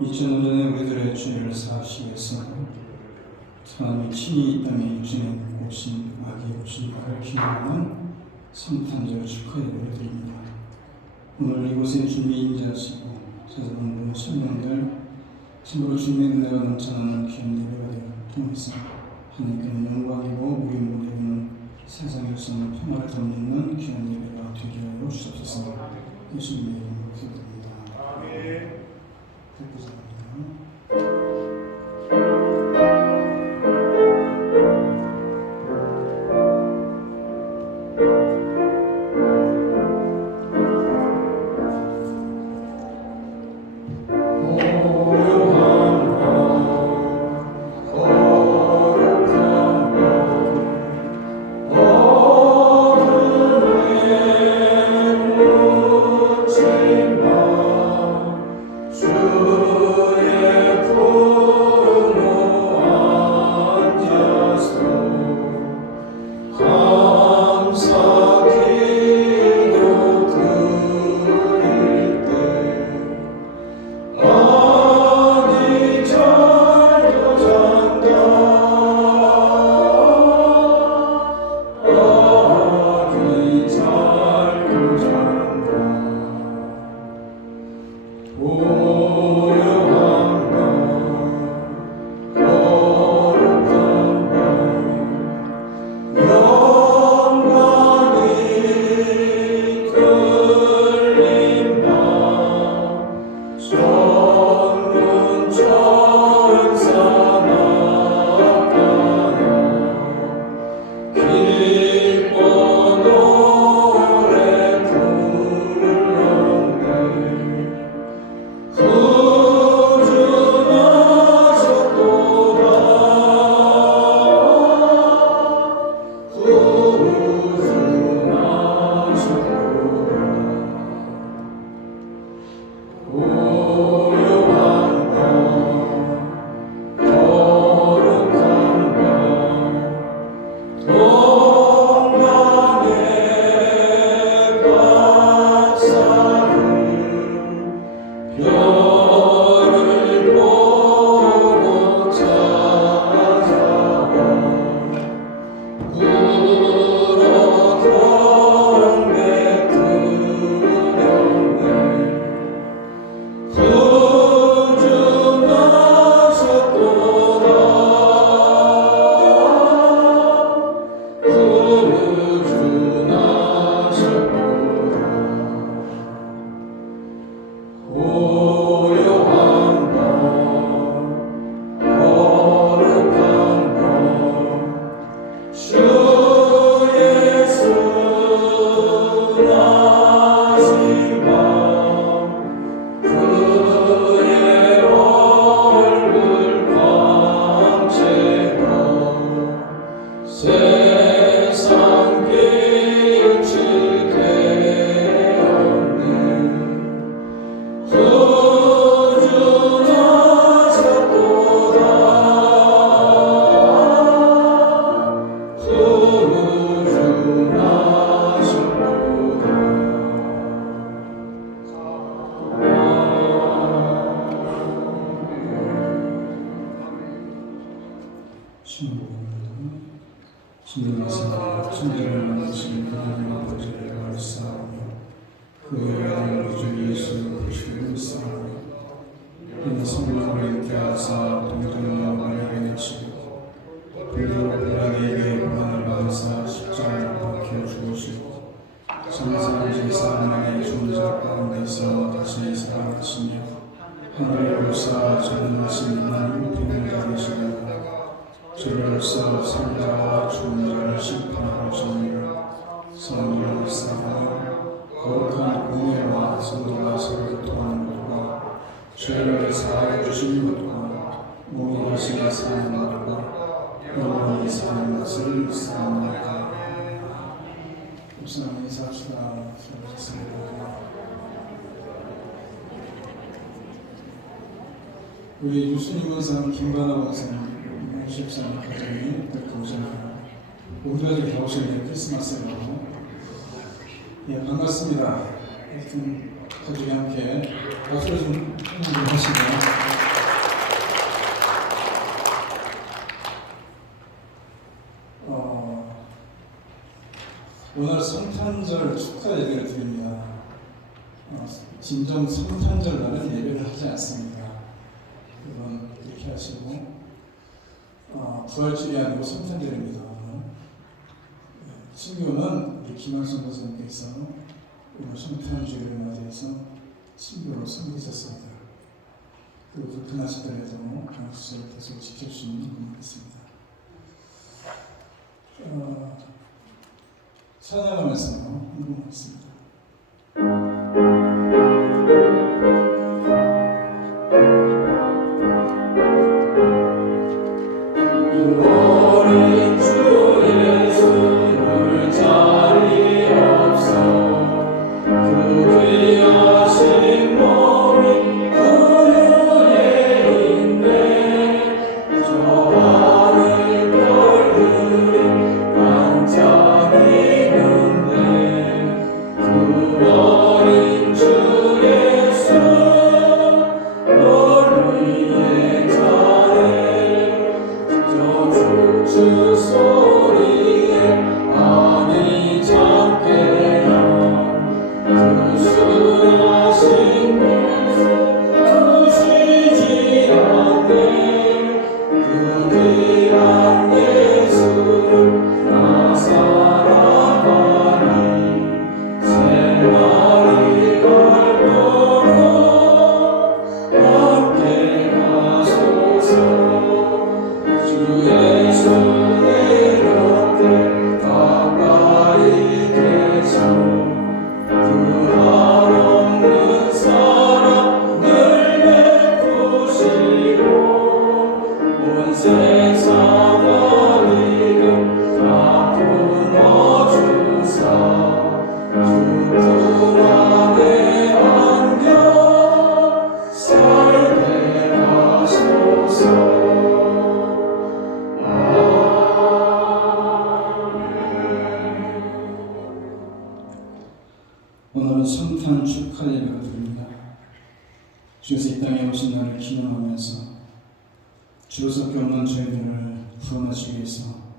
2000년 전에 우리들의 죄를 사하시기 위해서 하나님이 친히 이 땅에 육신에 오신 아기 오신 것을 기념하는 성탄절 축하 예배를 드립니다. 오늘 이곳에 주님이 임재하시고 찾아온 모든 성령들 참으로 주님의 은혜가 넘쳐나는 귀한 예배가 되어 통해서 하나님께는 영광이고 우리 모두에게는 세상에 없는 평화를 덧입는 귀한 예배가 되게 하여 주옵소서. 예수님의 이름으로 기도드립니다. 아멘. 신령하사 천지를 만드신 하나님 아버지를 말싸우며 그의 아들 주 예수 그리스도를 믿사오니 이는 성령으로 잉태하사 동정녀 마리아에게 내치고 본디오 빌라도에게 고난을 받으사 십자가에 박혀 죽으시고 장사한 지 사흘 만에 죽은 자 가운데서 다시 살아나시며 하늘에 올사 전능하신 하나님 빛을 가리시다가 저희로서 생자와 죽은 자를 심판하시며 성령을 쌓아 거룩한 공예와 성도가 서로 교통하는 것과 죄를 사하여 주시는 것과 몸이 다시 사는 것과 영원히 사는 것을 믿사옵나이다. 묵상 인사합시다. 우리 유순희 원사님, 김관아 원사님, 십사님 가정이 이렇게 오잖아요. 온 가족이 다 오시는 크리스마스로. 예, 반갑습니다. 하여튼 가족이 함께 박수를 좀 하시고 성탄절 축하 예배를 드립니다. 진정 성탄절 날은 예배를 하지 않습니다. 여러분 그렇게 하시고 부활절이 아니고 성탄절입니다. 친교는 우리 김학선 선생님께서 오늘 성탄절을 맞이해서 친교로 섬기셨습니다. 그리고 불편하시더라도 양수를 계속 지켜주시는 분이 있습니다. 찬양하면서 헌금하겠습니다. 어린 주 예수를 자리 없어 그 귀하신 몸이 구유예인데 저 하늘 별들이 반짝이는데 그 어린 주 예수 널 위해 자네 주 소리에 안이 잠깨나 그 순하신 예수 두시지 않네 그 귀한 예수를 나 사랑하니 새날이 갈도록 함께 가소서 주 예수 내 곁에 가까이 계셔 그 한없는 사랑을 베푸시고 온 세상을 이름 다 품어주사 주 품 안에 안겨 살게 하소서. 오늘은 성탄 축하 예배가 드립니다. 주께서 이 땅에 오신 날을 기념하면서 주로밖에 없는 저희들을 구원하시기 위해서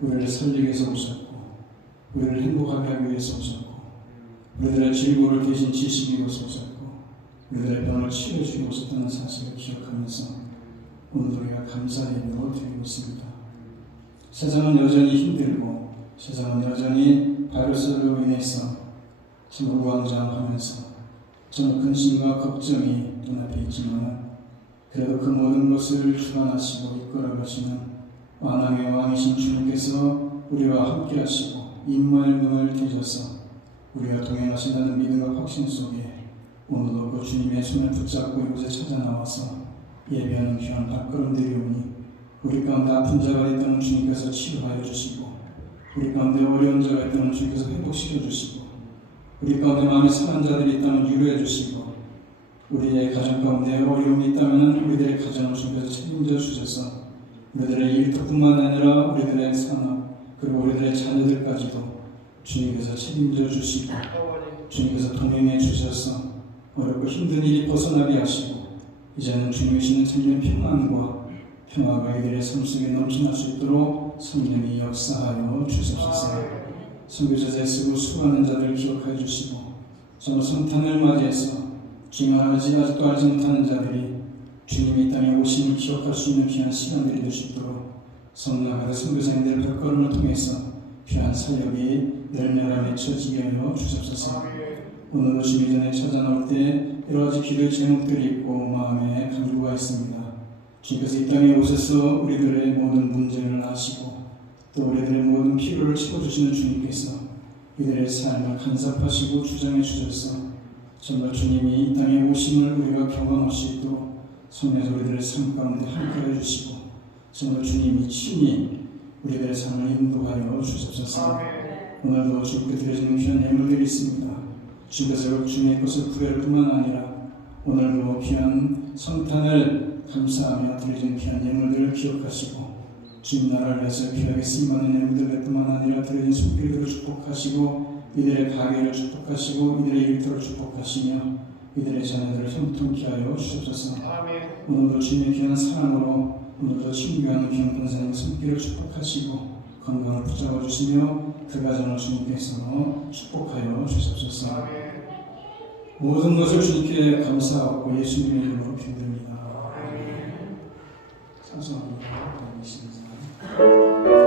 우리를 살리기 위해서 오셨고 우리를 행복하게 하기 위해서 오셨고 우리들의 질고를 대신 지시기 위해서 오셨고 우리들의 병을 치료해주기 위해서 오셨다는 사실을 기억하면서 오늘 우리가 감사 예배로 드리고 있습니다. 세상은 여전히 힘들고 세상은 여전히 바이러스로 인해서 정말 우왕좌왕하면서 정말 근심과 걱정이 눈앞에 있지만 그래도 그 모든 것을 주관하시고 이끌어가시는 만왕의 왕이신 주님께서 우리와 함께 하시고 임마을 되셔서 우리가 동행하신다는 믿음과 확신 속에 오늘도 그 주님의 손을 붙잡고 이곳에 찾아 나와서 예배하는 귀한 발걸음들이 오니 우리 가운데 아픈 자가 있다면 주님께서 치료하여 주시고 우리 가운데 어려운 자가 있다면 주님께서 회복시켜 주시고 우리 가운데 마음에 상한 자들이 있다면 위로해 주시고 우리의 가정 가운데 어려움이 있다면 우리들의 가정을 주께서 책임져 주셔서 우리들의 일터뿐만 아니라 우리들의 산업 그리고 우리들의 자녀들까지도 주님께서 책임져 주시고 주님께서 동행해 주셔서 어렵고 힘든 일이 벗어나게 하시고 이제는 주님이 주시는 참된 평화가 이들의 삶 속에 넘쳐날 수 있도록 성령이 역사하여 주시옵소서. 선교사에 쓰고 수고하는 자들을 기억하여 주시고 정말 성탄을 맞이해서 주님을 아직도 알지 못하는 자들이 주님이 이 땅에 오심을 기억할 수 있는 귀한 시간들이 될 수 있도록 성령하여 선교사님들의 발걸음을 통해서 귀한 사역이 열매가 맺혀지게 하여 주옵소서. 오늘 오시기 전에 찾아 나올 때 여러 가지 기도의 제목들이 있고 마음에 간구가 있습니다. 주님께서 이 땅에 오셔서 우리들의 모든 문제를 아시고 또 우리들의 모든 필요를 채워주시는 주님께서 이들의 삶을 간섭하시고 주장해 주셔서 정말 주님이 이 땅에 오심을 우리가 경험할 수 있도록 성령께서 우리들의 삶 가운데 함께해 주시고 정말 주님이 친히 우리들의 삶을 인도하여 주옵소서. 오늘도 주님께 드려지는 귀한 예물들이 있습니다. 주께서 주님의 것을 구할 뿐만 아니라 오늘도 귀한 성탄을 감사하며 드려지는 귀한 예물들을 기억하시고 주님 나라를 위해서 귀하게 쓰임받는 예물들 뿐만 아니라 드려진 손길들을 축복하시고 이들의 가게를 축복하시고 이들의 일터를 축복하시며 이들의 자녀들을 형통케 하여 주옵소서. 오늘도 주님의 귀한 사랑으로 오늘도 친구하는 귀한 권사님의 손길을 축복하시고 건강을 붙잡아 주시며 그 가정을 주님께서 축복하여 주시옵소서. 모든 것을 주님께 감사하고 예수님의 이름으로 기도드립니다. 찬송합니다. 감사합니다.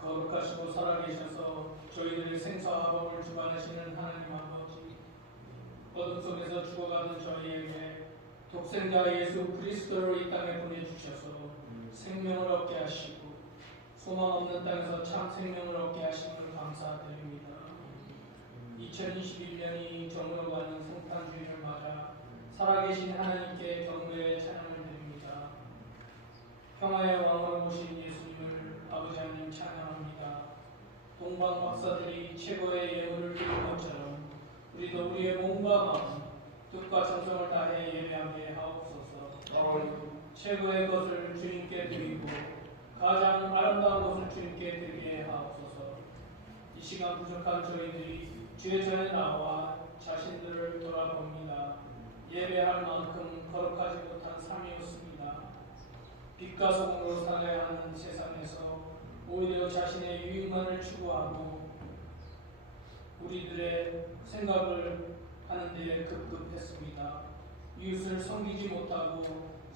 거룩하시고 살아계셔서 저희들의 생사와 복을 주관하시는 하나님 아버지, 어둠 속에서 죽어가는 저희에게 독생자 예수 그리스도를 이 땅에 보내주셔서 생명을 얻게 하시고 소망 없는 땅에서 참 생명을 얻게 하심을 감사드립니다. 2021년이 저물어가는 성탄주의를 맞아 살아계신 하나님께 경배의 찬양을 드립니다. 평화의 왕으로 오신 예수님을 아버지 하나님 찬양합니다. 동방 박사들이 최고의 예물을 드린 것처럼 우리도 우리의 몸과 마음, 뜻과 정성을 다해 예배하게 하옵소서. 최고의 것을 주님께 드리고 가장 아름다운 것을 주님께 드리게 하옵소서. 이 시간 부족한 저희들이 주의 전에 나와 자신들을 돌아봅니다. 예배할 만큼 거룩하지 못한 삶이었습니다. 빛과 소금으로 살아야 하는 세상에서 오히려 자신의 유익만을 추구하고 우리들의 생각을 하는 데에 급급했습니다. 이웃을 섬기지 못하고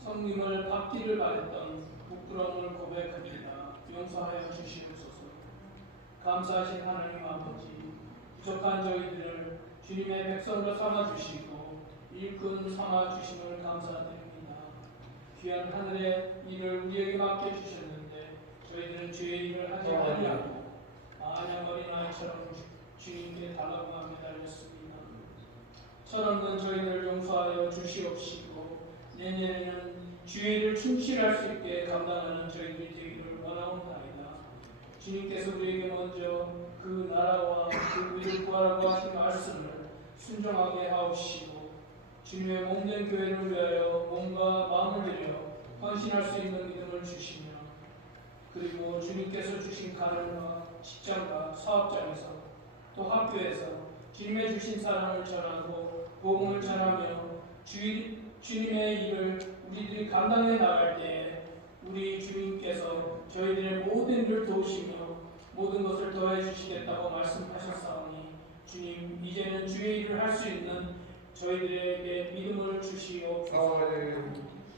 섬김을 받기를 바랬던 부끄러움을 고백합니다. 용서하여 주시옵소서. 감사하신 하나님 아버지, 부족한 저희들을 주님의 백성으로 삼아주시고 일꾼 삼아주심을 감사드립니다. 귀한 하늘의 일을 우리에게 맡겨주셨는데 저희들은 주의 일을 하지 아니하고 마냥 어린아이처럼 주님께 달라고만 매달렸습니다. 철없는 저희들 용서하여 주시옵시고 내년에는 주의를 충실할 수 있게 감당하는 저희들이 되기를 원하옵나이다. 주님께서 우리에게 먼저 그 나라와 그 의를 구하라고 하신 말씀을 순종하게 하옵시고 주님의 몸된 교회를 위하여 몸과 마음을 들여 헌신할 수 있는 믿음을 주시며 그리고 주님께서 주신 가정과 직장과 사업장에서 또 학교에서 주님의 주신 사랑을 전하고 복음을 전하며 주님의 일을 우리들이 감당해 나갈 때에 우리 주님께서 저희들의 모든 일을 도우시며 모든 것을 더해 주시겠다고 말씀하셨사오니 주님 이제는 주의 일을 할 수 있는 저희들에게 믿음을 주시옵소서.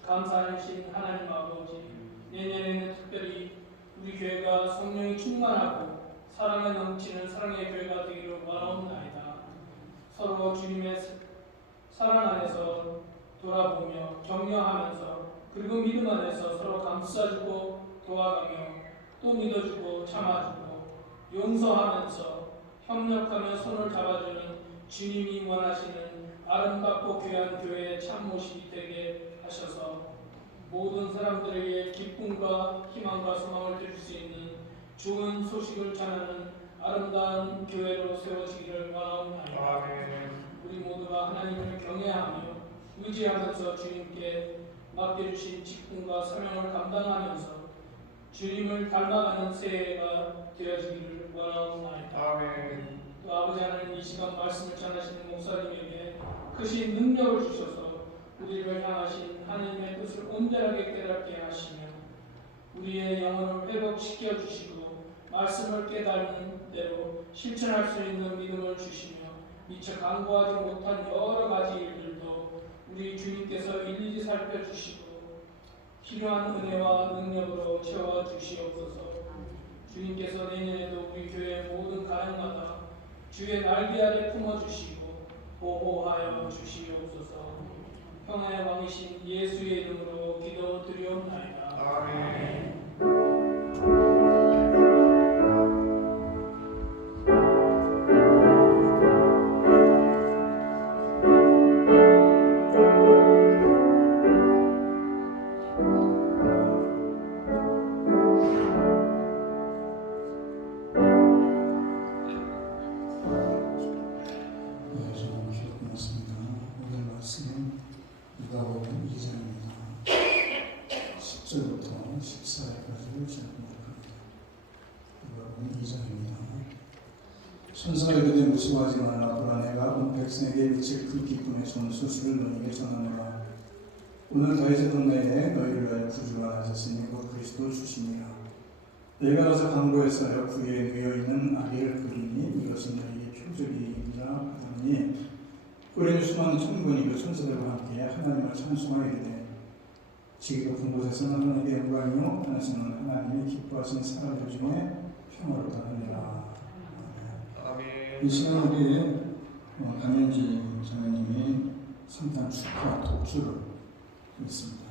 감사하신 하나님 아버지 내년에는 특별히 우리 교회가 성령이 충만하고 사랑에 넘치는 사랑의 교회가 되기를 원하옵나이다. 서로 주님의 사랑 안에서 돌아보며 격려하면서 그리고 믿음 안에서 서로 감싸주고 도와가며 또 믿어주고 참아주고 용서하면서 협력하며 손을 잡아주는 주님이 원하시는 아름답고 귀한 교회의 참 모습이 되게 하셔서 모든 사람들에게 기쁨과 희망과 소망을 드릴 수 있는 좋은 소식을 전하는 아름다운 교회로 세워지기를 원하옵나이다. 우리 모두가 하나님을 경외하며 의지하면서 주님께 맡겨주신 직분과 사명을 감당하면서 주님을 닮아가는 새해가 되어지기를 원하옵나이다. 또 아버지 하나님 이 시간 말씀을 전하시는 목사님에게 크신 능력을 주셔서 우리를 향하신 하나님의 뜻을 온전하게 깨닫게 하시며 우리의 영혼을 회복시켜 주시고 말씀을 깨닫는 대로 실천할 수 있는 믿음을 주시며 미처 간구하지 못한 여러 가지 일들도 우리 주님께서 일일이 살펴주시고 필요한 은혜와 능력으로 채워주시옵소서. 주님께서 내년에도 우리 교회 모든 가정마다 주의 날개 아래 품어주시고 보호하여 주시옵소서. 평화의 왕이신 예수의 이름으로 기도드리옵나이다. 아멘. 누가복음 2장입니다. 10절부터 14절까지를 읽어드립니다. 누가복음 2장입니다. 천사가 이르되 무서워하지 말라. 보라 내가 온 백성에게 미칠 그 기쁨의 좋은 소식을 너희에게 전하노라. 오늘 다윗의 동네에 너희를 위하여 구주가 나셨으니 곧 그리스도 주시니라. 내가 가서 강보에서 그 위에 누워있는 아기를 그리니 이것은 너희에게 표적이니라 하더니 우리는 수많은 천군이 그 천사들과 함께 하나님을 찬송하게 되되 지금 높은 곳에서는 하나님의 영광이요 하늘에서는 하나님이 기뻐하시는 사람들 중에 평화롭다느니라. 이 시간 우리 강현지 장로님이 성탄 축하 독주를 했습니다.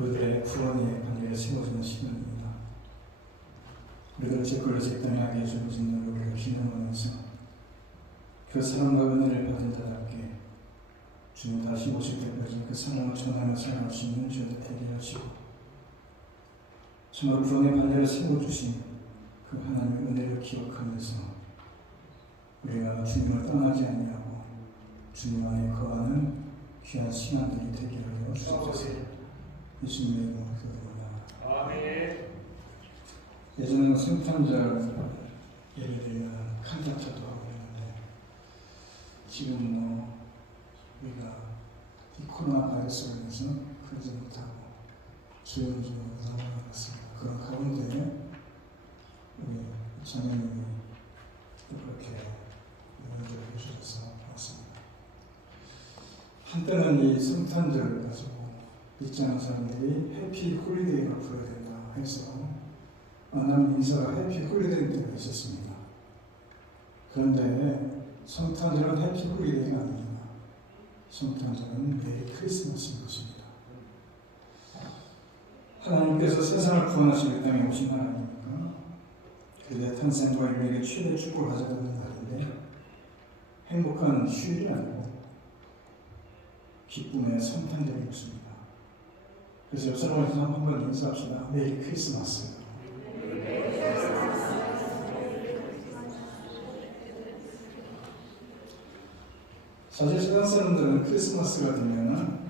우리들의 구원의 반열에 세워지는 시간입니다. 우리들을 제 걸로 제 땅에 하게 해주신 우리가 기념하면서 그 사랑과 은혜를 받은 자답게 주님 다시 오실 때까지 그 사랑을 전하며 살아갈 수 있는 주님을 되게 하시고 정말 구원의 반열에 세워주신 그 하나님의 은혜를 기억하면서 우리가 주님을 떠나지 아니하고 주님 안에 거하는 귀한 시간들이 되게 하여 주옵소서. 예수님의 이름으로 기도합니다. 아멘. 예전에는 성탄절 예배드리면 칸타타도 하고 그랬는데 지금 우리가 이 코로나 바이러스로 인해서 그러지 못하고 조용조용 넘어갔습니다. 그런 가운데 우리 장로님이 그렇게 연주를 해주셔서 고맙습니다. 한때는 이 성탄절 가지고 믿지 않은 사람들이 해피 홀리데이로 불러야 된다 해서 나는 인사가 해피 홀리데이 때가 있었습니다. 그런데 성탄절은 해피 홀리데이가 아닙니다. 성탄절은 메리 크리스마스인 것입니다. 하나님께서 세상을 구원하시기 이 땅에 오신 날 아닙니까? 그의 탄생과 인류에게 최대 축복을 가져가는 날인데 행복한 휴일이 아니고 기쁨의 성탄절인 것입니다. 그래서 옆 사람한테 한번 인사합시다. 메리 크리스마스. 사실 세상 사람들은 크리스마스가 되면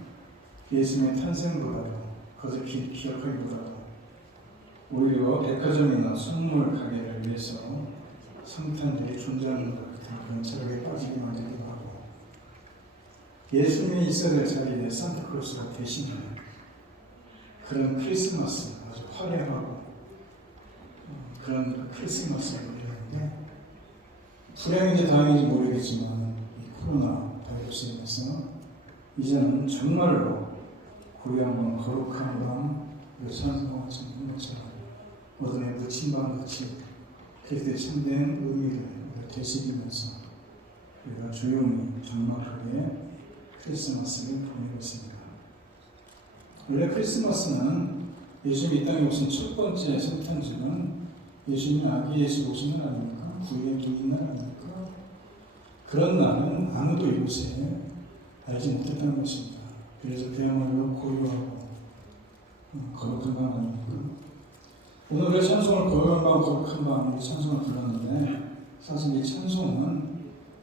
예수님의 탄생보다도 그것을 기억하기보다도 오히려 백화점이나 선물 가게를 위해서 성탄절이 존재하는 것 같은 그런 철학에 빠지게 만들기도 하고 예수님이 있어야 될 자리에 산타클로스가 대신하는 그런 크리스마스 아주 화려하고 그런 크리스마스를 보내는데 불행인지 다행인지 모르겠지만 이 코로나 바이러스에 인해서 이제는 정말로 고향과 거룩한 밤 요산과 같은 것처럼 어둠에 묻힌 밤같이 그리스도의 참된 의미를 되새기면서 우리가 조용히 정막하게 크리스마스를 보내고 있습니다. 원래 크리스마스는 예수님이 이 땅에 오신 첫 번째 성탄절은 예수님이 아기 예수 오신 날 아닙니까? 구유의 누인 날 아닙니까? 그런 날은 아무도 이곳에 알지 못했다는 것입니다. 그래서 그야말로 고요하고 거룩한 밤 아닙니까? 오늘 우리가 찬송을 고요한 밤, 거룩한 밤 찬송을 불렀는데 사실 이 찬송은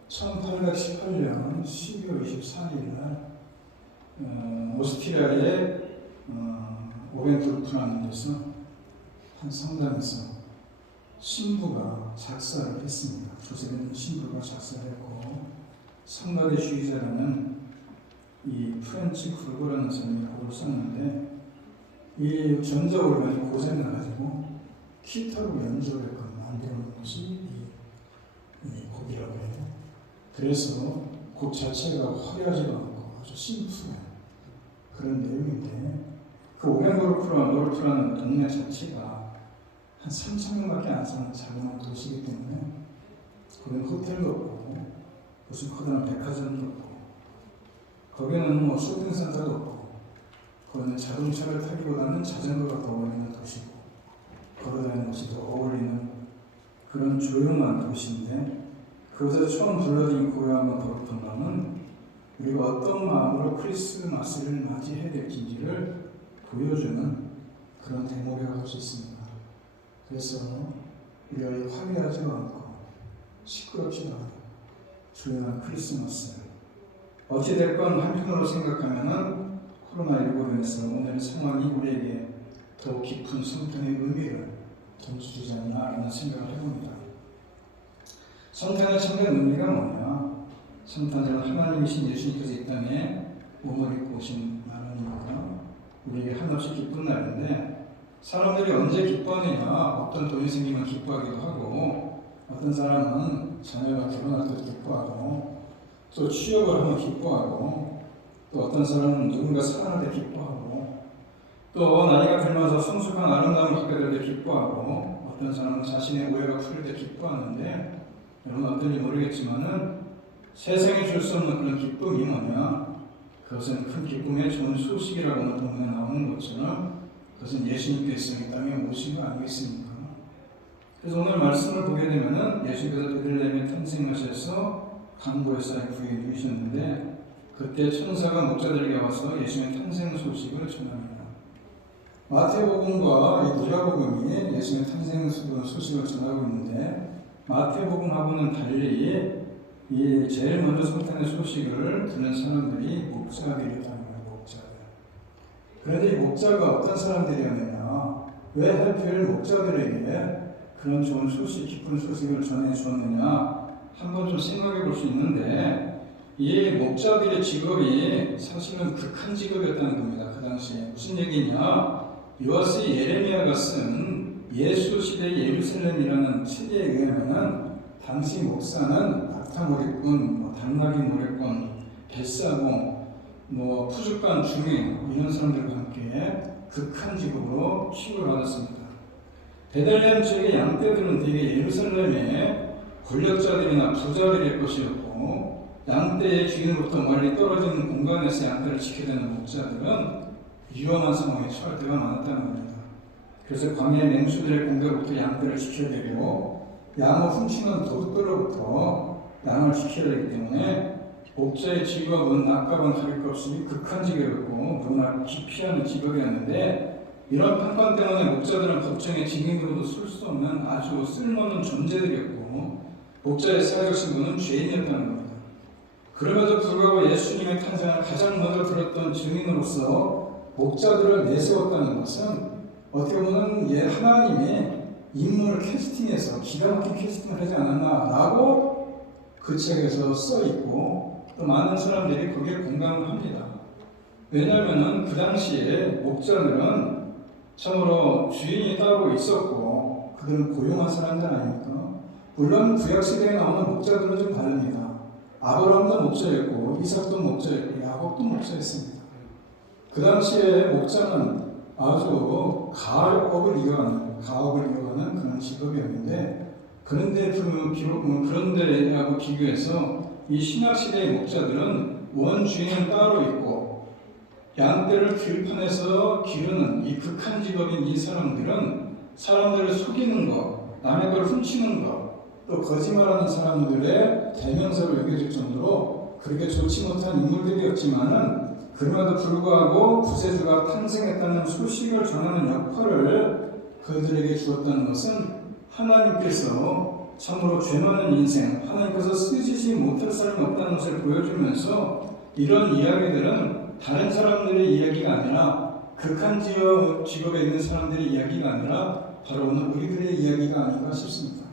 1818년 12월 24일 날 오스트리아의 오벤토르프라는 데서 한 성당에서 신부가 작사를 했습니다. 조세는 신부가 작사를 했고 성가대 주의자라는 이 프렌치 쿨고라는 사람이 곡을 썼는데 이 전적으로 고생을 가지고 기타로 연주를 만드는 것이 이 곡이라고 해요. 그래서 곡 자체가 화려하지도 않고 아주 심플한 그런 내용인데 그 오벤도르프라는 동네 자체가 한 3,000명밖에 안 사는 작은 도시이기 때문에 거기는 호텔도 없고 무슨 커다란 백화점도 없고 거기는 쇼핑센터도 없고 거기는 자동차를 타기보다는 자전거가 더 어울리는 도시고 걸어다니는 것이 더 어울리는 그런 조용한 도시인데 그곳에서 처음 불러드린 고요한 거룩한 밤은 우리가 어떤 마음으로 크리스마스를 맞이해야 될지를 보여주는 그런 대목이라고 할 수 있습니다. 그래서 우리가 화려하지도 않고 시끄럽지도 않고 조용한 크리스마스 어찌됐건 한편으로 생각하면은 코로나19로 인해서 오늘의 상황이 우리에게 더 깊은 성탄의 의미를 던져주지 않나라는 생각을 해봅니다. 성탄의 참된 의미가 뭐냐? 성탄절은 하나님이신 예수님께서 이 땅에 몸을 입고 오신 날이니까 우리에게 한없이 기쁜 날인데 사람들이 언제 기뻐하느냐? 어떤 돈이 생기면 기뻐하기도 하고 어떤 사람은 자녀가 결혼할 때 기뻐하고 또 취업을 하면 기뻐하고 또 어떤 사람은 누군가 사랑할 때 기뻐하고 또 나이가 들면서 성숙한 아름다움을 갖게 될 때 기뻐하고 어떤 사람은 자신의 오해가 풀릴 때 기뻐하는데 여러분 어떤지 모르겠지만은 세상에 줄 수 없는 그런 기쁨이 뭐냐? 그것은 큰 기쁨의 좋은 소식이라고 오늘 본문에 나오는 것처럼 그것은 예수님께서 이 땅에 오신 거 아니겠습니까? 그래서 오늘 말씀을 보게 되면은 예수께서 베들레헴에 탄생하셔서 강보의 쌀에 부에 누이셨는데 그때 천사가 목자들에게 와서 예수님의 탄생 소식을 전합니다. 마태복음과 누가복음이 예수님의 탄생 소식을 전하고 있는데 마태복음하고는 달리 이 제일 먼저 성탄의 소식을 듣는 사람들이 목자들이라는 거예요. 목자들. 그런데 이 목자가 어떤 사람들이었느냐? 왜 하필 목자들에게 그런 좋은 소식, 기쁜 소식을 전해 주었느냐? 한번 좀 생각해 볼 수 있는데 이 목자들의 직업이 사실은 극한 직업이었다는 겁니다. 그 당시에 무슨 얘기냐? 요아스 예레미야가 쓴 예수 시대 예루살렘이라는 책에 의하면은 당시 목사는 낙타몰이꾼, 당나귀 몰이꾼, 뱃사공, 푸주간 중인 이런 사람들과 함께 극한 직업으로 취급을 받았습니다. 베들레헴 지역의 양떼들은 대개 예루살렘의 권력자들이나 부자들일 것이었고 양떼의 주인으로부터 멀리 떨어지는 공간에서 양떼를 지켜야 되는 목자들은 위험한 상황에 처할 때가 많았다는 겁니다. 그래서 광야 맹수들의 공격으로부터 양떼를 지켜야 되고 양을 훔치는 도둑들로부터 양을 지켜야 되기 때문에 목자의 직업은 낮과는 다를 것 없이 극한 직업이었고 너무나 기피하는 직업이었는데 이런 판단 때문에 목자들은 법정의 증인으로도 쓸 수 없는 아주 쓸모없는 존재들이었고 목자의 사회적 신분은 죄인이었다는 겁니다. 그럼에도 불구하고 예수님의 탄생을 가장 먼저 들었던 증인으로서 목자들을 내세웠다는 것은 어떻게 보면 하나님이 인물을 캐스팅해서 기가 막힌 캐스팅을 하지 않았나라고 그 책에서 써 있고 또 많은 사람들이 거기에 공감을 합니다. 왜냐하면 그 당시에 목자들은 참으로 주인이 따로 있었고 그들은 고용한 사람들 아닙니까? 물론 구약시대에 나오는 목자들은 좀 다릅니다. 아브라함도 목자였고 이삭도 목자였고 야곱도 목자였습니다. 그 당시에 목자는 아주 가업을 이어가는 그런 직업이었는데 그런데하고 비교해서 이 신약시대의 목자들은 원주인은 따로 있고 양떼를 들판에서 기르는 이 극한 직업인 이 사람들은 사람들을 속이는 것, 남의 걸 훔치는 것, 또 거짓말하는 사람들의 대명사로 여겨질 정도로 그렇게 좋지 못한 인물들이었지만은 그럼에도 불구하고 구세주가 탄생했다는 소식을 전하는 역할을 그들에게 주었다는 것은 하나님께서 참으로 죄 많은 인생, 하나님께서 쓰시지 못할 사람이 없다는 것을 보여주면서 이런 이야기들은 다른 사람들의 이야기가 아니라 극한 직업에 있는 사람들의 이야기가 아니라 바로 오늘 우리들의 이야기가 아닌가 싶습니다.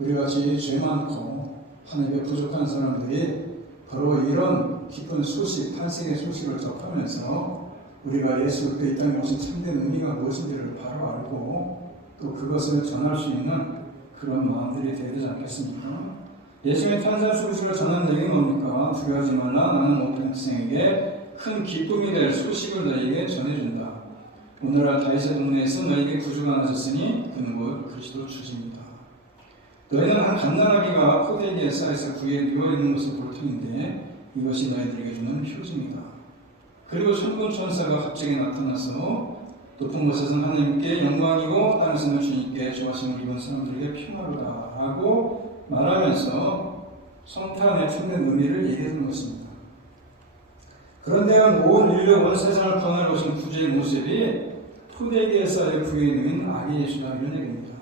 우리같이 죄 많고 하나님의 부족한 사람들이 바로 이런 기쁜 소식, 탄생의 소식을 접하면서 우리가 예수 그리스도의 이 땅에 오신 참된 의미가 무엇인지를 바로 알고 또 그것을 전할 수 있는 그런 마음들이 되어야 되지 않겠습니까? 예수님의 탄생 소식을 전하는 얘기는 뭡니까? 두 가지 말라 나는 모든 백성에게 큰 기쁨이 될 소식을 너에게 전해준다. 오늘날 다윗의 동네에서 너에게 구주가 나셨으니 그는 곧 그리스도 주십니다. 너희는 한 갓난아기가 포대기에 쌓여서 구에 누워있는 것을 볼 터인데 이것이 너희들에게 주는 표징이다. 그리고 천군 천사가 갑자기 나타나서 높은 곳에서는 하나님께 영광이고 땅에서는 주님께 좋아하심을 입은 사람들에게 평화로다 하고 말하면서 성탄의 참된 의미를 얘기하는 것입니다. 그런데 온 인류 온 세상을 구원하러 오신 구주의 모습이 포대기에 쌓여 구에 누인 아기 예수다 이런 얘기입니다.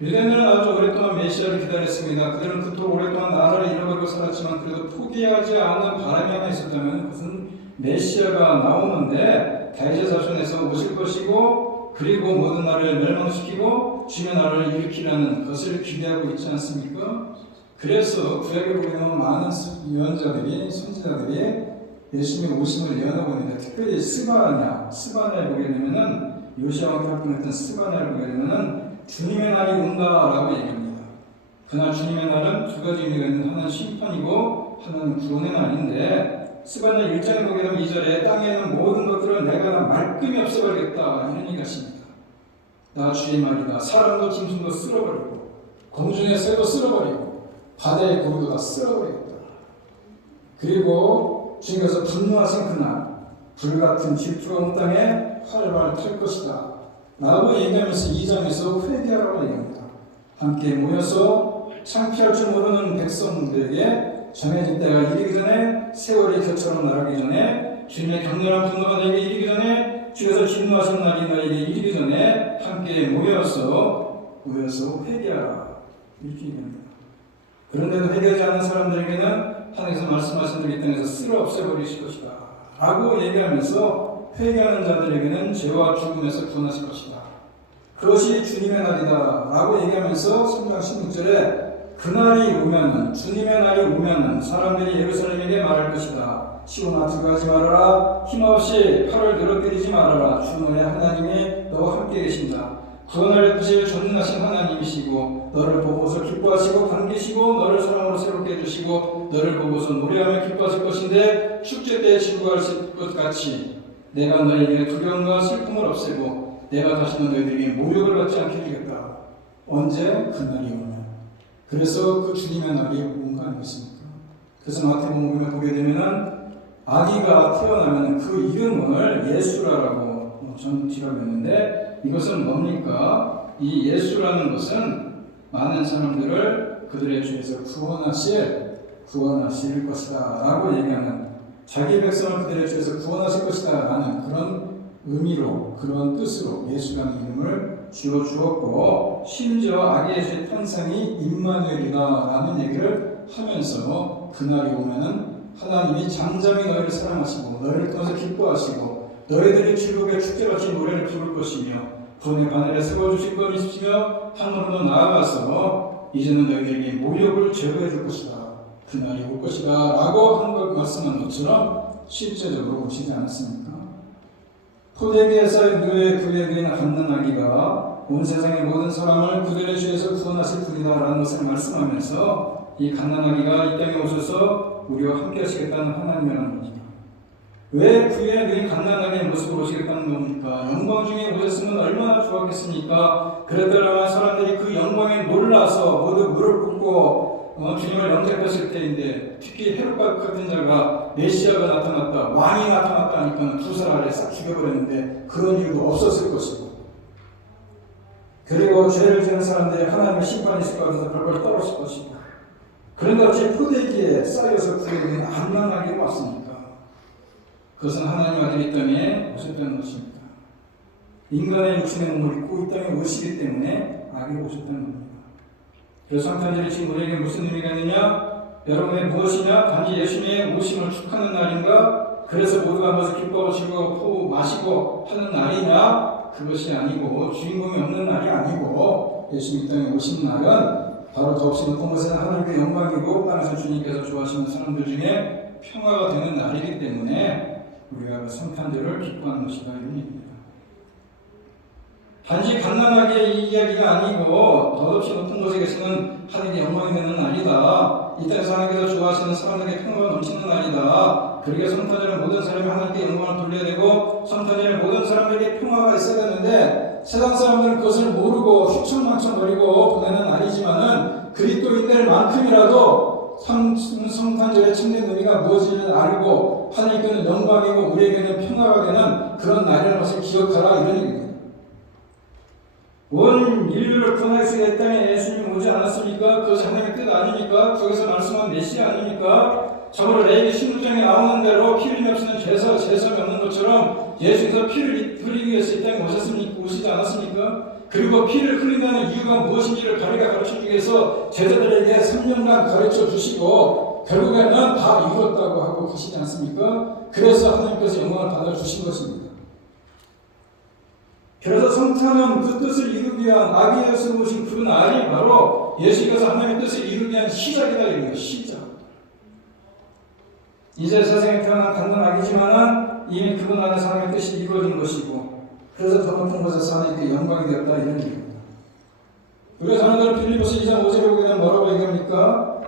유대인들은 아주 오랫동안 메시아를 기다렸습니다. 그들은 그토록 오랫동안 나라를 잃어버리고 살았지만 그래도 포기하지 않는 바람이 하나 있었다면 그것은 메시아가 나오는데 다윗의 자손에서 오실 것이고 그리고 모든 나라를 멸망시키고 주의 나라를 일으키라는 것을 기대하고 있지 않습니까? 그래서 구약에 보게 되면 많은 예언자들이 선지자들이 예수님의 오심을 예언하고 있는데 특별히 스바냐에 보게 되면은 요시아와 활동했던 스바냐를 보게 되면은 주님의 날이 온다라고 얘기합니다. 그날 주님의 날은 두 가지 의미가 있는 하나는 심판이고 하나는 구원의 날인데 스바냐 1장에 보게 되면 2절에 땅에 있는 모든 것들을 내가 다 말끔히 없애버리겠다 이런 얘기가 있습니다. 나 주의 말이다. 사람도 짐승도 쓸어버리고 공중의 새도 쓸어버리고 바다의 고기도 다 쓸어버리겠다. 그리고 주님께서 분노하신 그날 불같은 질투가 온 땅에 활발을 탈 것이다 라고 얘기하면서 2장에서 회개하라고 얘기합니다. 함께 모여서 창피할 줄 모르는 백성들에게 정해진 때가 이르기 전에, 세월이 겨처럼 나가기 전에, 주님의 격렬한 분노가 너에게 이르기 전에, 주께서 진노하신 날이 너에게 이르기 전에 함께 모여서 회개하라 이렇게 얘기합니다. 그런데도 회개하지 않는 사람들에게는 하나님께서 말씀하신 대로 이 땅에서 쓸어 없애버리실 것이다 라고 얘기하면서 회개하는 자들에게는 죄와 죽음에서 구원하실 것이다. 그것이 주님의 날이다 라고 얘기하면서 3장 16절에 그날이 오면은, 주님의 날이 오면은 사람들이 예루살렘에게 말할 것이다. 시온아 두려워하지 말아라. 힘없이 팔을 늘어뜨리지 말아라. 주 너의 하나님이 너와 함께 계신다. 구원을 베푸실 전능하신 하나님이시고 너를 보고서 기뻐하시고 반기시고 너를 사랑으로 새롭게 해주시고 너를 보고서 노래하며 기뻐하실 것인데 축제 때 즐거워할 것 같이 내가 너에게 두려움과 슬픔을 없애고 내가 다시는 너희들에게 모욕을 받지 않게 해주겠다. 언제? 그날이 오면. 그래서 그 주님의 날이 온 거 아니겠습니까? 그래서 마태복음에 보게 되면은 아기가 태어나면 그 이름을 예수라라고 전 지어냈는데 이것은 뭡니까? 이 예수라는 것은 많은 사람들을 그들의 죄에서 구원하실 것이다 라고 얘기하는, 자기 백성을 그들의 죄에서 구원하실 것이다 라는 그런 의미로, 그런 뜻으로 예수라는 이름을 지어주었고, 심지어 아기 예수의 탄생이 임마누엘이다 라는 얘기를 하면서 그날이 오면은 하나님이 잠잠히 너희를 사랑하시고 너희를 통해서 기뻐하시고 너희들이 즐겁게 축제같이 노래를 부를 것이며 구원의 바늘에 세워주실 것이며 하늘로 나아가서 이제는 너희들에게 모욕을 제거해 줄 것이다. 그날이 올 것이다 라고 한 걸 말씀한 것처럼 실제적으로 오시지 않았습니까? 포대기에서 누에 그의 그인 갓난아기가 온 세상의 모든 사람을 그들의 죄에서 구원하실 분이다 라는 것을 말씀하면서 이 갓난아기가 이 땅에 오셔서 우리와 함께 하시겠다는 하나님이라는 겁니다. 왜 그의 그인 갓난아기의 모습으로 오시겠다는 겁니까? 영광 중에 오셨으면 얼마나 좋았겠습니까? 그랬더라면 사람들이 그 영광에 놀라서 모두 무릎 꿇고 주님을 영접했을 때인데, 특히 헤롯 같은 자가 메시아가 나타났다, 왕이 나타났다 하니까 두 살 아래 싹 죽여버렸는데 그런 일도 없었을 것이고, 그리고 죄를 지은 사람들이 하나님의 심판이 있을 것 같아서 벌벌 떨었을 것이고, 그런데 어찌 포대기에 쌓여서 그에게 갓난아기가 왔습니까? 그것은 하나님 아들이 이 땅에 오셨다는 것입니다. 인간의 육신의 몸을 입고 이 땅에 오시기 때문에 아기가 오셨다는 겁니다. 그래서 성탄절이 지금 우리에게 무슨 의미가 있느냐? 여러분의 무엇이냐? 단지 예수님의 오심을 축하하는 날인가? 그래서 모두가 모여서 기뻐하고 즐거워 마시고 하는 날이냐? 그것이 아니고, 주인공이 없는 날이 아니고, 예수님 이 땅에 오신 날은 바로 더없이 높은 곳에는 하나님의 영광이고 땅에서 주님께서 좋아하시는 사람들 중에 평화가 되는 날이기 때문에 우리가 그 성탄절을 기뻐하는 것이다 이런 얘기입니다. 단지 갓난아기의 이야기가 아니고 더없이 높은 곳에 계시는 하나님의 영광이 되는 날이다. 이 땅에서 하나님께서 좋아하시는 사람들에게 평화가 넘치는 날이다. 그러기에 성탄절은 모든 사람이 하나님께 영광을 돌려야 되고 성탄절에 모든 사람들에게 평화가 있어야 되는데, 세상 사람들은 그것을 모르고 휘청망청거리고 보내는 날이지만은 그리스도인들만큼이라도 성탄절의 참된 의미가 무엇인지를 알고 하나님께는 영광이고 우리에게는 평화가 되는 그런 날이라는 것을 기억하라 이런 얘기입니다. 온 인류를 구원할 수 있는 땅에 예수님이 오지 않았습니까? 그것이 하나님의 뜻 아닙니까? 거기서 말씀한 메시아 아닙니까? 저번에 레위기 16장에 나오는 대로 피 흘림 없이는 제사가 없는 것처럼 예수께서 피를 흘리기 위해서 이 땅에 오시지 않았습니까? 그리고 피를 흘리는 이유가 무엇인지를 바르게 가르쳐주기 위해서 제자들에게 3년간 가르쳐 주시고 결국에는 다 이뤘다고 하고 가시지 않습니까? 그래서 하나님께서 영광을 받아주신 것입니다. 그래서 성탄은 그 뜻을 이루기 위한 아기 예수 오신 그 날이 바로 예수께서 하나님의 뜻을 이루기 위한 시작이다 이런 거예요. 시작. 이제 세상에 태어난 갓난아기지만은 이미 그분 안에서 하나님의 뜻이 이루어진 것이고, 그래서 더 높은 곳에서 하나님께 영광이 되었다 이런 얘기입니다. 우리가 사람들은 빌립보서 2장 5절에 보게 되면 뭐라고 얘기합니까?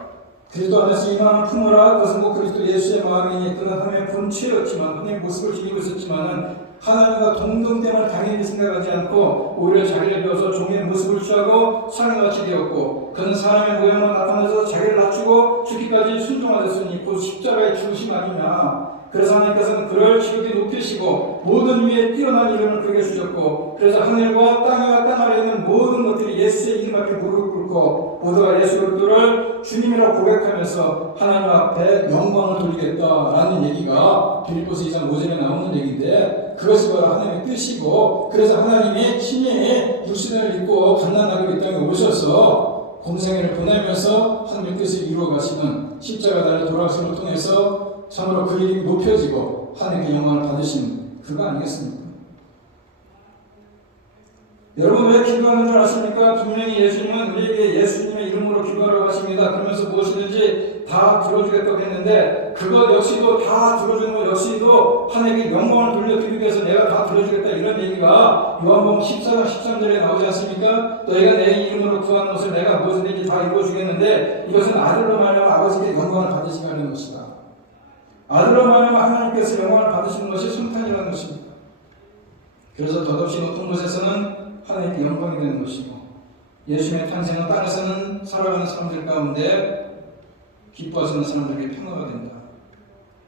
그리스도 안에서 이 마음을 품으라. 그것은 뭐 그리스도 예수의 마음이니 그는 하나님의 본체였지만 하나님의 모습을 지니고 있었지만은 하나님과 동등됨을 당연히 생각하지 않고 오히려 자기를 비워서 종의 모습을 취하고 사람같이 되었고 그는 사람의 모양으로 나타나서 자기를 낮추고 죽기까지 순종하셨으니 곧 십자가의 죽으심 아니냐. 그래서 하나님께서는 그를 지극히 높이시고 모든 위에 뛰어난 이름을 그에게 주셨고 그래서 하늘과 땅과 땅 아래에 있는 모든 것들이 예수의 이름 앞에 무릎 꿇고 모두가 예수 그리스도를 주님이라고 고백하면서 하나님 앞에 영광을 돌리겠다라는 얘기가 빌립보서 2장 5절에 나오는 얘기인데 그것이 바로 하나님의 뜻이고 그래서 하나님이 친히 육신을 입고 갓난아기로 이 땅에 오셔서 공생애를 보내면서 하나님의 뜻을 이루어 가시는 십자가 달려 돌아가심을 통해서 참으로 그 이름이 높여지고 하나님께 영광을 받으신 그거 아니겠습니까? 여러분 왜 기도하는 줄 아십니까? 분명히 예수님은 우리에게 예수님의 이름으로 기도하라고 하십니다. 그러면서 무엇이든지 다 들어주겠다고 했는데 그것 역시도 다 들어주는 것 역시도 하나님께 영광을 돌려드리기 위해서 내가 다 들어주겠다 이런 얘기가 요한복음 14장 13절에 나오지 않습니까? 너희가 내 이름으로 구하는 것을 내가 무엇이든지 다 이루어주겠는데 이것은 아들로 말하면 아버지께 영광을 받으시게 하는 것이다. 아들로 말하면 하나님께서 영광을 받으시는 것이 성탄이라는 것입니다. 그래서 덧없이 높은 곳에서는 하나님께 영광이 되는 것이고 예수님의 탄생은 땅에서는 살아가는 사람들 가운데 기뻐하시는 사람들에게 평화가 된다.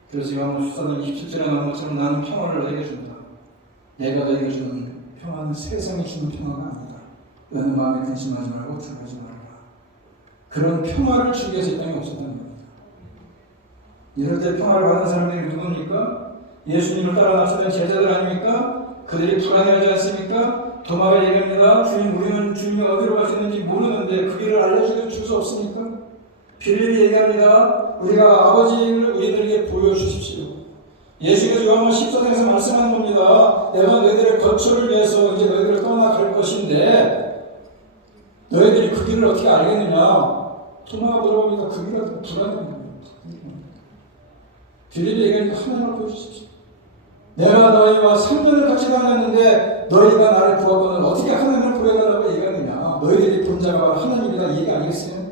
그래서 요한복음 14장 27절에 나오는 것처럼 나는 평화를 너에게 준다. 내가 너에게 주는 평화는 세상이 주는 평화가 아니다. 너는 마음에 근심하지 말고 두려워하지 말라. 그런 평화를 주기 위해서 이 땅에 오셨다는 겁니다. 이럴 때 평화를 받은 사람들이 누굽니까? 예수님을 따라 나서던 제자들 아닙니까? 그들이 불안해하지 않습니까? 도마가 얘기합니다. 주님, 우리는 주님이 어디로 가시는지 모르는데 그 길을 알려줄 수 없습니까? 빌립이 얘기합니다. 우리가 아버지를 우리들에게 보여주십시오. 예수께서 요한복음 14장에서 말씀하는 겁니다. 내가 너희들의 거처를 위해서 이제 너희들을 떠나갈 것인데 너희들이 그 길을 어떻게 알겠느냐? 도마가 물어봅니다. 그 길은 불안합니다. 빌립이 얘기하니까 하나님을 보여주십시오. 내가 너희와 3년을 같이 다녔는데 너희가 나를 보았거늘 어떻게 하나님을 보여달라고 얘기하느냐. 너희들이 본 자가 바로 하나님이다. 이 얘기 아니겠어요?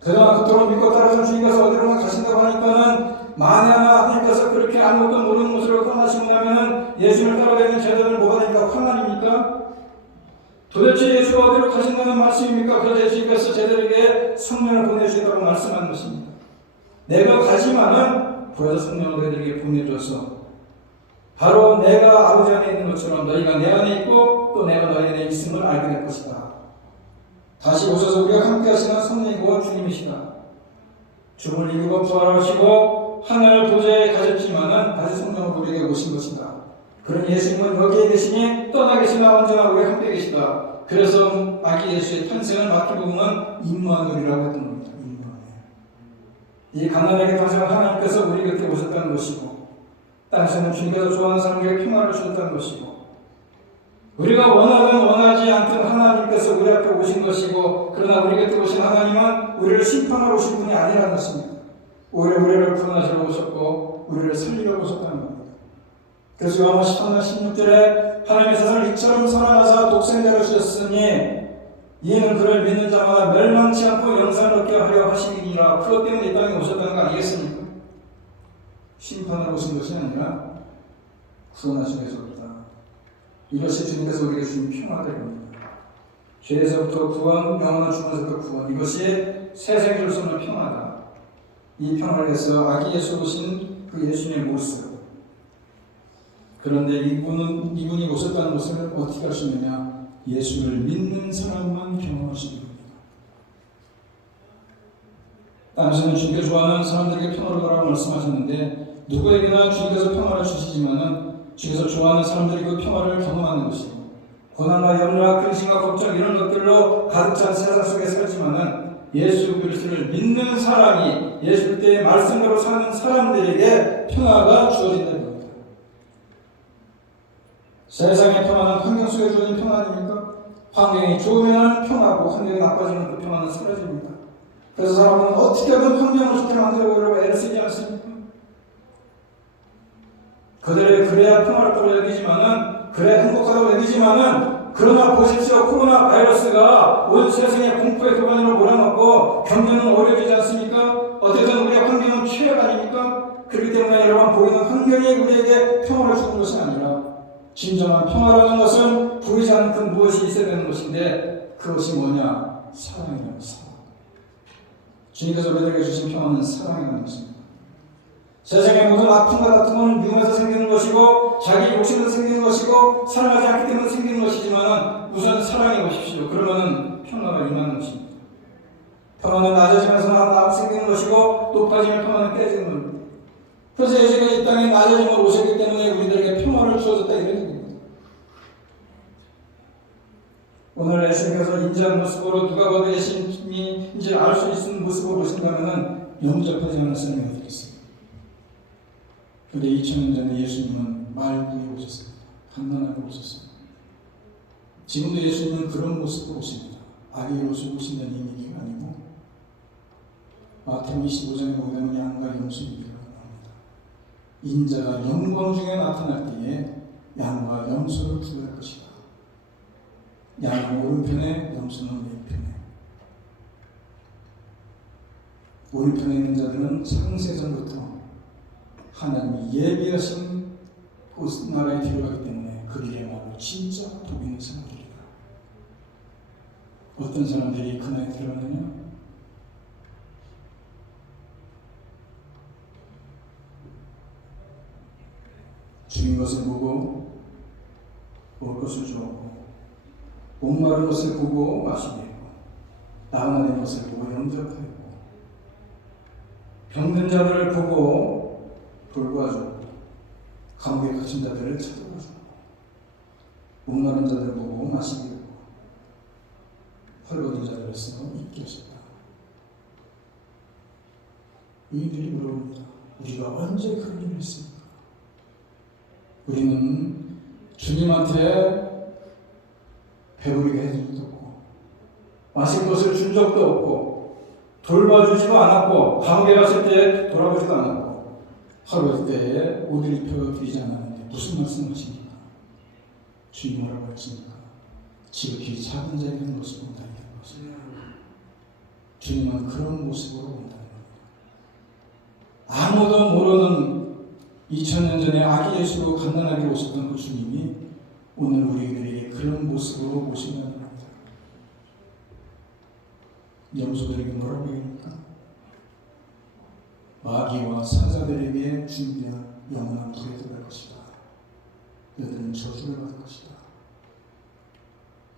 그동안 그토록 믿고 따라서 주님께서 어디로 가신다고 하니까는 만에 하나 하나님께서 그렇게 아무것도 모르는 모습으로 떠나시고 나면은 예수님을 따라가는 제자들은 뭐가 되니까 환난입니까? 도대체 예수가 어디로 가신다는 말씀입니까? 그래서 예수님께서 제자들에게 성령을 보내주시다고 말씀하는 것입니다. 내가 가지만은 보여서 성령을 너희들에게 보내줘서 바로 내가 아버지 안에 있는 것처럼 너희가 내 안에 있고 또 내가 너희 안에 있음을 알게 될 것이다. 다시 오셔서 우리가 함께 하시는 성령이고 주님이시다. 죽음을 이기고 부활하시고 하늘 보좌에 가셨지만은 다시 성령을 우리에게 오신 것이다. 그런 예수님은 여기에 계시니 떠나 계시나 언제나 우리 함께 계시다. 그래서 아기 예수의 탄생을 마태복음은 임마누엘이라고 했던 겁니다. 이 가난에게 탄생한 하나님께서 우리 곁에 오셨다는 것이고 땅에서는 주님께서 좋아하는 사람에게 평화를 주셨다는 것이고 우리가 원하든 원하지 않든 하나님께서 우리 앞에 오신 것이고 그러나 우리 곁에 오신 하나님은 우리를 심판하러 오신 분이 아니라는 것입니다. 오히려 우리를 구원하시러 오셨고 우리를 살리러 오셨다는 겁니다. 그래서 요한복음 13장 16절에 하나님의 세상을 이처럼 사랑하사 독생자를 주셨으니 이는 그를 믿는 자마다 멸망치 않고 영생을 얻게 하려 하시니라. 그것 때문에 이 땅에 오셨다는 거 아니겠습니까? 심판하러 오신 것이 아니라 구원하시기 위해서 왔다. 이것이 주님께서 우리에게 주신 평화입니다. 죄에서부터 구원, 영원한 죽음에서부터 구원. 이것이 세상에 줄 수 없는 평화다. 이 평화를 위해서 아기 예수 오신 그 예수님의 모습. 그런데 이분이 오셨다는 것을 어떻게 할 수 있느냐? 예수를 믿는 사람만 경험할 수 있는 겁니다. 땅에서는 주님께서 좋아하는 사람들에게 평화를 달라고 말씀하셨는데 누구에게나 주님께서 평화를 주시지만은 주님께서 좋아하는 사람들이 그 평화를 경험하는 것이고 고난과 염려와 근심과 걱정 이런 것들로 가득 찬 세상 속에 살지만은 예수 그리스도를 믿는 사람이 예수 그리스도의 말씀대로 사는 사람들에게 평화가 주어진다는 겁니다. 세상의 평화는 환경 속에 주어진 평화 아닙니까? 환경이 좋으면 평화고 환경이 나빠지면 그 평화는 사라집니다. 그래서 사람은 어떻게든 환경을 좋게 만들어보려고 애를 쓰지 않습니까? 그들이 그래야 평화롭다고 여기지만은 그래 행복하다고 여기지만은 그러나 보십시오. 코로나 바이러스가 온 세상에 공포의 도가니로 몰아넣고 경제는 어려워지지 않습니까? 어쨌든 우리의 환경은 최악 아닙니까? 그렇기 때문에 여러분 보이는 환경이 우리에게 평화를 주는 것이 아니라 진정한 평화라는 것은 보이지 않는 그 무엇이 있어야 되는 것인데 그것이 뭐냐? 사랑이라는 사랑. 주님께서 우리에게 주신 평화는 사랑이라는 것입니다. 세상의 모든 아픔과 다툼은 미움에서 생기는 것이고 자기 욕심에서 생기는 것이고 사랑하지 않기 때문에 생기는 것이지만 우선 사랑해 보십시오. 그러면 평화가 임하는 것입니다. 평화는 낮아지면서 생기는 것이고 높아지면 평화는 깨지는 겁니다. 그래서 예수가 이 땅에 낮아짐을 오셨기 때문에 우리들에게 평화를 주어졌다 이런 얘기입니다. 오늘 예수님께서 인자한 모습으로 누가 봐도 예수님인지 알 수 있는 모습으로 오신다면 영접하지 않을 사람이 어디 있겠습니까? 그런데 2000년 전에 예수님은 말구에 오셨습니다. 갓난아기로 오셨습니다. 지금도 예수님은 그런 모습으로 오십니다. 아기로 오신다는 얘기가 아니고 마태복음 25장에 보게 되면 양과 염소 얘기가 나옵니다. 인자가 영광 중에 나타날 때에 양과 염소를 구할 것이다. 양은 오른편에 염소는 왼편에. 오른편에 있는 자들은 창세전부터 하나님이 예비하신 그 나라에 들어가기 때문에 그 길에 말로 진짜 복 있는 사람들이다. 어떤 사람들이 그 나라에 들어가느냐? 주인 것을 보고 먹을 것을 주었고 목마른 것을 보고 마시게 했고 나그네된 것을 보고 영접하였고 병든 자들을 보고 돌보아주고 감옥에 갇힌 자들을 찾아가주고 목마른 자들을 보고 마시게 했고 헐벗은 자들에서 있게 하셨다. 의인들이 물어봅니다. 우리가 언제 그런 일을 했습니까? 우리는 주님한테 배부르게 해준 적도 없고 마실 것을 준 적도 없고 돌봐주지도 않았고 감옥에 갔을 때 돌아보지도 않았고 헐벗을 때에 옷을 입혀드리지 않았는데 무슨 말씀하십니까? 주님 뭐라고 하십니까? 지극히 작은 자에게 한 것을 본다는 것입니다. 주님은 그런 모습으로 본다는 겁니다. 아무도 모르는 2000년 전에 아기 예수로 갓난아기로 오셨던 그 주님이 오늘 우리들에게 그런 모습으로 오신다는 겁니다. 염소들에게 뭐라고 얘기합니까? 마귀와 사자들에게 준비한 영원한 불에 들어갈 것이다. 너희들은 저주를 받을 것이다.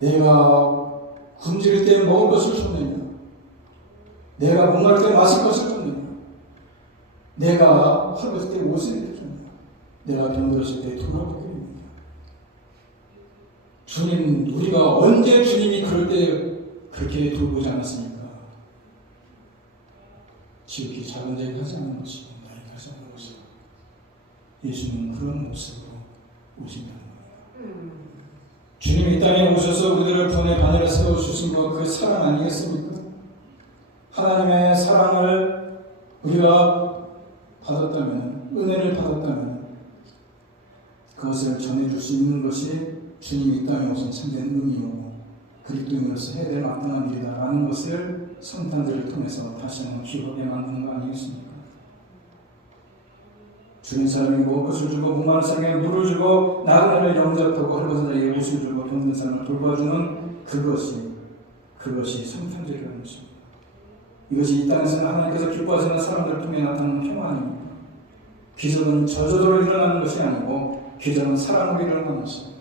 내가 굶주릴 때 먹을 것을 줬느냐? 내가 목마를 때 마실 것을 줬느냐? 내가 헐벗을 때 옷을 입혀줬느냐? 내가 병들었을 때 돌아보게 했느냐? 주님, 우리가 언제 주님이 그럴 때 그렇게 돌보지 않았습니까? 지극히 작은 자에게 하지 않는 것이고 나에게 하지 않는 것이고 예수님은 그런 모습으로 오신다는 겁니다. 주님이 이 땅에 오셔서 우리들을 본의 반열에 세워주신 것 그 사랑 아니겠습니까? 하나님의 사랑을 우리가 받았다면 은혜를 받았다면 그것을 전해줄 수 있는 것이 주님이 이 땅에 오신 참된 의미이고 그리스도인으로서 해야 될 마땅한 일이다라는 것을 성탄절을 통해서 다시 한번 기억하게 만드는 거 아니겠습니까? 주는 사람에게 먹을 것을 주고 목마른 사람에게 물을 주고 나그네를 영접하고 헐벗은 자에게 옷을 주고 병든 사람을 돌봐주는 그것이 성탄절이라는 것입니다. 이것이 이 땅에서는 하나님께서 기뻐하시는 사람들을 통해 나타나는 평화 아닙니까? 기적은 저절로 일어나는 것이 아니고 기적은 사랑으로 일어나는 것입니다.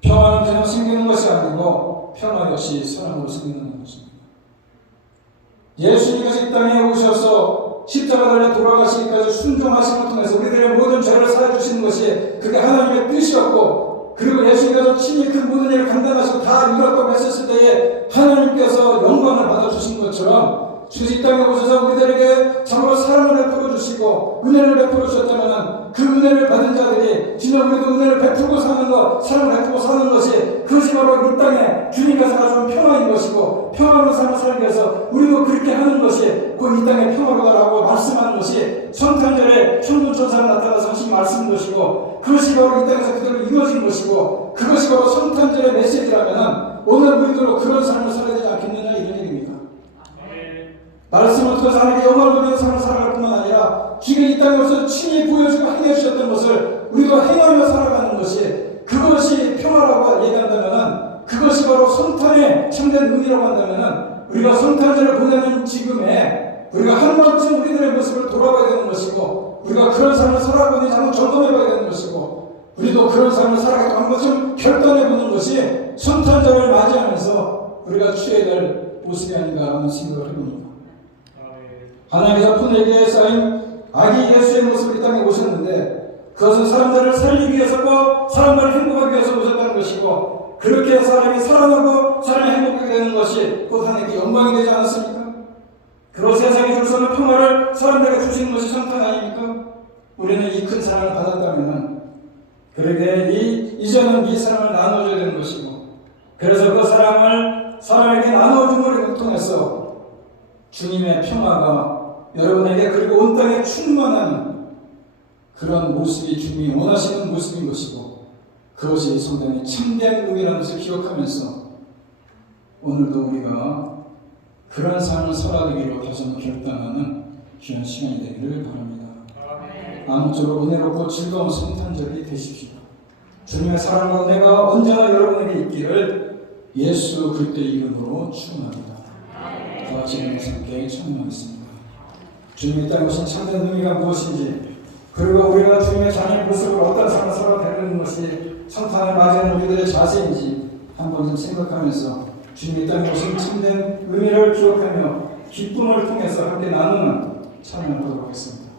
평화는 그냥 생기는 것이 아니고 평화 역시 사랑으로 생기는 것입니다. 예수님께서 이 땅에 오셔서 십자가를 돌아가시기까지 순종하심을 통해서 우리들의 모든 죄를 사해주시는 것이 그게 하나님의 뜻이었고 그리고 예수님께서 친히 그 모든 일을 감당하시고 다 이뤘다고 했었을 때에 하나님께서 영광을 받아주신 것처럼 주님 이 땅에 오셔서 우리들에게 참으로 사랑을 베풀어 주시고 은혜를 베풀어 주셨다면 그 은혜를 받은 자들이 진짜 우리도 은혜를 베풀고 사는 것, 사랑을 베풀고 사는 것이 그것이 바로 이 땅에 주님께서 가져온 평화인 것이고 평화로 사는 사람께서 우리도 그렇게 하는 것이 그 이 땅의 평화로다라고 말씀하는 것이 성탄절에 천군천사가 나타나서 하신 말씀인 것이고 그것이 바로 이 땅에서 그대로 이루어진 것이고 그것이 바로 성탄절의 메시지라면 오늘 우리도 그런 삶을 살아야 되지 않겠느냐 이런 얘기입니다. 말씀을 통해서 하나님의 영광을 누리는 삶을 살아갈 뿐만 아니라 주가 이 땅에서 친히 보여주고 행해 주셨던 것을 우리가 행하며 살아가는 것이, 그것이 평화라고 얘기한다면, 그것이 바로 성탄의 참된 의미라고 한다면, 우리가 성탄절을 보내는 지금에 우리가 한 번쯤 우리들의 모습을 돌아봐야 되는 것이고, 우리가 그런 삶을 살아가는지 한번 점검해봐야 되는 것이고, 우리도 그런 삶을 살아가고 한 번쯤 결단해보는 것이 성탄절을 맞이하면서 우리가 취해야 될 모습이 아닌가 하는 생각을 해봅니다. 하나님의 작품에게 쌓인 아기 예수의 모습을 이 땅에 오셨는데, 그것은 사람들을 살리기 위해서고 사람들을 행복하기 위해서 오셨다는 것이고, 그렇게 해서 사람이 살아나고 사람이 행복하게 되는 것이 곧 하나님께 영광이 되지 않았습니까? 그리고 세상이 줄 수 없는 평화를 사람들에게 주시는 것이 성탄 아닙니까? 우리는 이 큰 사랑을 받았다면 그러게 이제는 이 사랑을 나눠줘야 되는 것이고, 그래서 그 사랑을 사람에게 나눠줌을 통해서 주님의 평화가 여러분에게 그리고 온 땅에 충만한 그런 모습이 주님이 원하시는 모습인 것이고, 그것이 성당의 참된 의미라는 것을 기억하면서 오늘도 우리가 그런 삶을 살아가기로 다시 한번 결단하는 귀한 시간이 되기를 바랍니다. 아무쪼록 은혜롭고 즐거운 성탄절이 되십시오. 주님의 사랑과 은혜가 언제나 여러분에게 있기를 예수 그리스도의 이름으로 축원합니다. 다 같이 함께 찬양하겠습니다. 주님의 땅에 오신 참된 의미가 무엇인지, 그리고 우리가 주님의 자녀의 모습으로 어떤 삶을 살아야 되는 것이 성탄을 맞이하는 우리들의 자세인지 한 번쯤 생각하면서 주님의 땅에 오신 참된 의미를 기억하며 기쁨을 통해서 함께 나누는 찬양을 하도록 하겠습니다.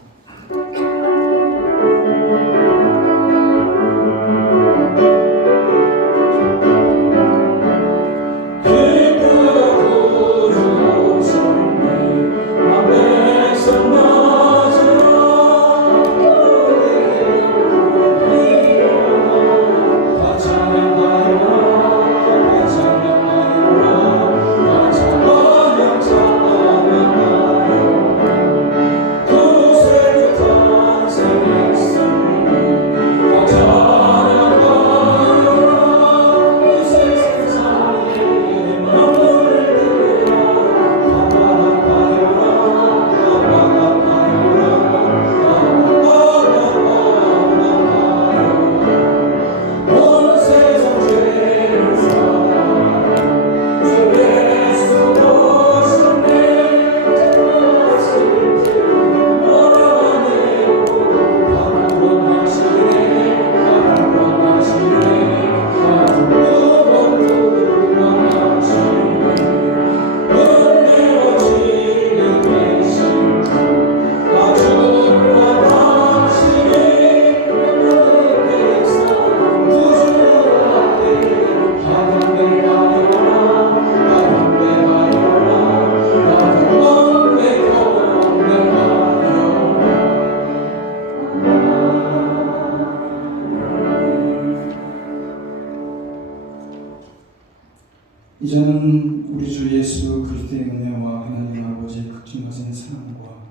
이제는 우리 주 예수 그리스도의 은혜와 하나님 아버지의 극진하신 사랑과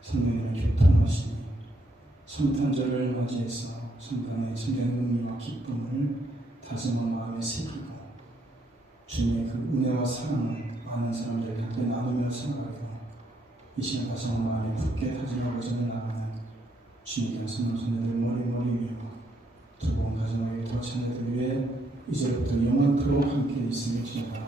성령의 교통하시니 성탄절을 맞이해서 성탄의 참된 의미와 기쁨을 다짐한 마음에 새기고 주님의 그 은혜와 사랑을 많은 사람들에게 함께 나누며 살아가고 이 시간 다시 한번 마음에 굳게 다짐하고 저는 나가는 주님의 성도님들 머리 위에 두번 가정을 위해 더 자녀들 위해 이제부터 영원토록 함께 있음을 지어라.